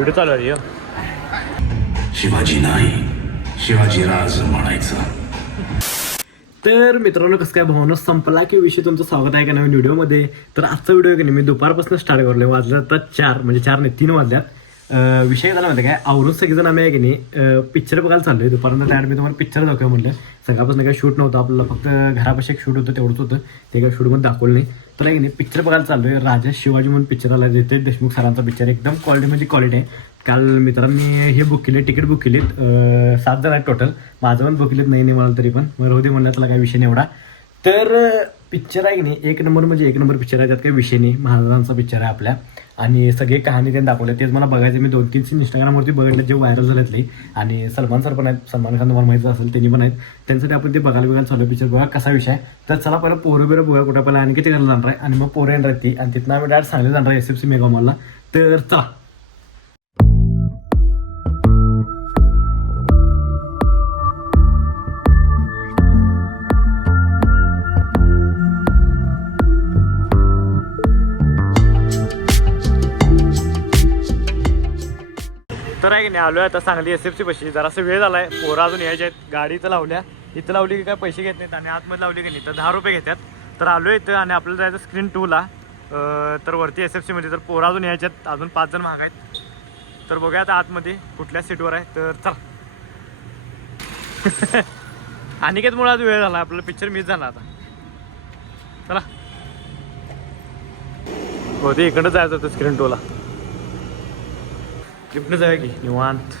Video चालू आहे. शिवाजी नाही, शिवाजी राज म्हणायचा. तर मित्रांनो, कसं काय भावना संपला की विषय तुमचं स्वागत आहे का नवीन व्हिडिओमध्ये. तर आजचा व्हिडिओ की नाही मी दुपारपासून स्टार्ट करलोय. वाजलं तर 4 म्हणजे 4 नाही 3 वाजल्यात. विषय झाला माहिती काय, आवरून सगळेजण आम्ही आहे की नाही पिक्चर बघायला चाललोय. दुपारनं तयार मी तुम्हाला पिक्चर दाखवूया म्हटलं. सकाळपासून काही शूट नव्हतं आपल्याला, फक्त घरापाशी एक शूट होतं तेवढंच होतं, ते काही शूटमध्ये दाखवलं नाही. तर आहे की नाही पिक्चर बघायला चाललोय. राजा शिवाजी म्हणून पिक्चर आला, रितेश देशमुख सरांचा पिक्चर. एकदम क्वालिटी म्हणजे क्वालिटी आहे. काल मित्रांनी हे बुक केले, तिकीट बुक केलीत. 7 जण आहेत टोटल. माझं पण बुक केलेत नाही मला तरी पण मग राहू दे म्हणलं, त्याला काही विषय नाही एवढा. तर पिक्चर आहे की नाही एक नंबर म्हणजे एक नंबर पिक्चर आहे. त्यात काही विषय नाही. महाराजांचा पिक्चर आहे आपल्या, आणि सगळे कहाणी त्यांनी दाखवले. तेच मला बघायचं. मी 2-3 सीन इंस्टाग्रामवरती बघितले जे व्हायरल झाल्यातले. आणि सलमान सर पण आहेत, सलमान खान तुम्हाला माहिती असेल, त्यांनी पण आहेत. त्यांच्यासाठी आपण ते बघायला चालू पिक्चर. बघा कसा विषय आहे. तर चला पहिला पोरं बिरं बघा कुठं पहिला आणि किती करायला जाणार आहे, आणि मग पोरं येणार ती, आणि तिथनं आम्ही डायरेक्ट सांगले जाणार आहे SFC मेगा मॉलला. तर चला. तर आहे की नाही आलो आहे आता सांगली SFC पाशी. जरासा वेळ झाला आहे, पोरं अजून यायचे आहेत. गाडी इथं लावल्या, इथं लावली की काय पैसे घेत नाहीत, आणि आतमध्ये लावली की नाही तर 10 रुपये घेतात. तर आलो इथं, आणि आपल्याला जायचं स्क्रीन 2ला. तर वरती SFC मध्ये. तर पोरं अजून यायचे आहेत, अजून 5 जण महाग आहेत. तर बघूया आता आतमध्ये कुठल्या सीटवर आहे. तर चला. अनिकेतमुळे आज वेळ झाला, आपल्याला पिक्चर मिस झाला आता. चला होते इकडं जायचं होतं स्क्रीन 2ला. लिफ्टनं जाऊया की निवांत.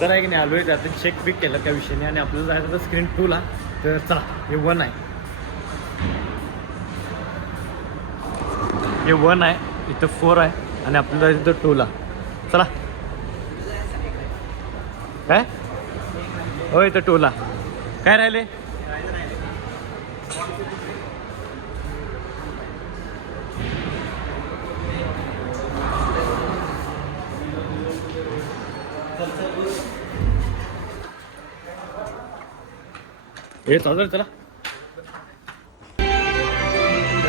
तर आहे की नाही आलोय त्यात चेक बिक केलं त्या विषयाने, आणि आपल्याला जायचं होतं स्क्रीन 2ला. तर चला, हे 1 आहे, हे 1 आहे, इथं 4 आहे, आणि आपल्याला जायचं होतं 2ला. चला. काय हो, इथं 2ला काय राहिले. हे चालू चला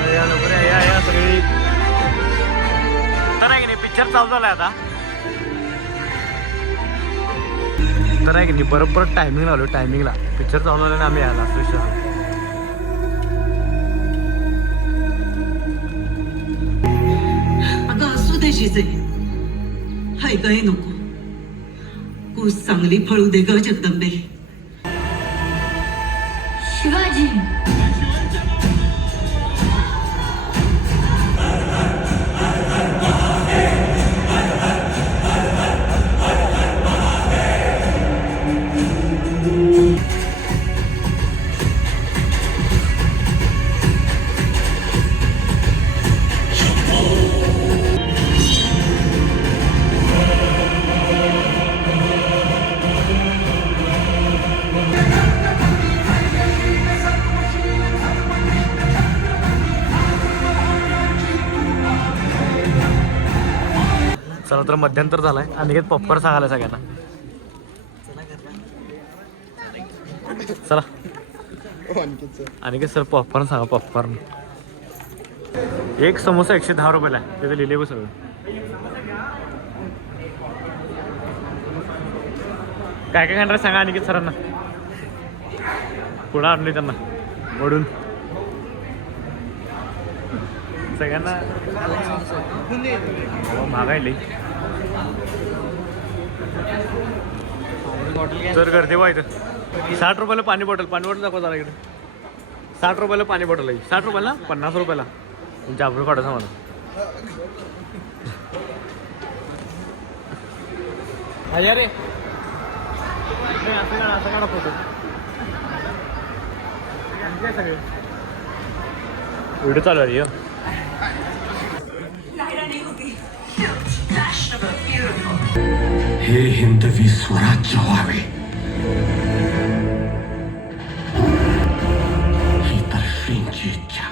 या सगळी. तर आहे की नाही पिक्चर चालू झालाय आता. तर आहे की नाही बरोबर टायमिंगला आलो. टायमिंगला पिक्चर चालू झाला आणि आम्ही आला. आता असू दे जिजे, हाय काय नको. कूस चांगली फळू दे ग जगदंबे. शिवाजी चला. तर मध्यंतर झालाय, आणि पॉपकॉर्न सांगायला सगळ्यांना. चला आणि सर पॉपकॉर्न सांगा. पॉपकॉर्न एक समोसा 110 रुपयाला आहे. त्याचं लिहिले बघ सगळं. काय काय खाणार सांगा अनिकेत सरांना. पुढं आणली त्यांना ओढून सगळ्यांना. महागायली तर गर्दी व्हायचं. 60 रुपयाला पाणी बॉटल. पाणी बॉटल दाखवा जरा इकडे. 60 रुपयाला पाणी बॉटल आहे. 60 रुपयाला 50 रुपयाला जाबर काढायचा मला. रे असं काढा फोटो. व्हिडिओ चालू आहे. हे हिंदवी स्वराज्य व्हावे, ही तर श्रींची इच्छा.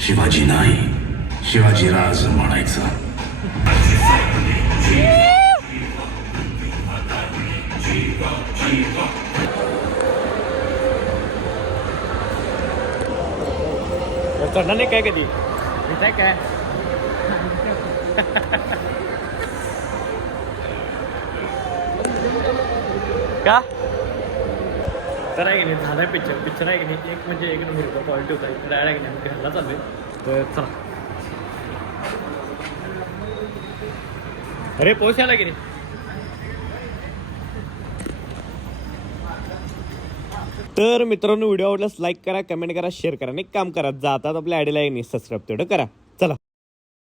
शिवाजी नाही, शिवाजी राज म्हणायचा. चढणार नाही काय कधी काय काय का तर आहे की नाही झाला पिक्चर आहे की नाही एक म्हणजे एक नंबर क्वालिटी होता एक डायरेक्ट आहे की नाही घरला चाललोय तर चला अरे पोचायला की नाही तर मित्रांनो व्हिडिओ आवडल्यास लाईक करा कमेंट करा शेअर करा आणि काम करा जातात आपल्या आयडीला सबस्क्राईब तेवढं करा.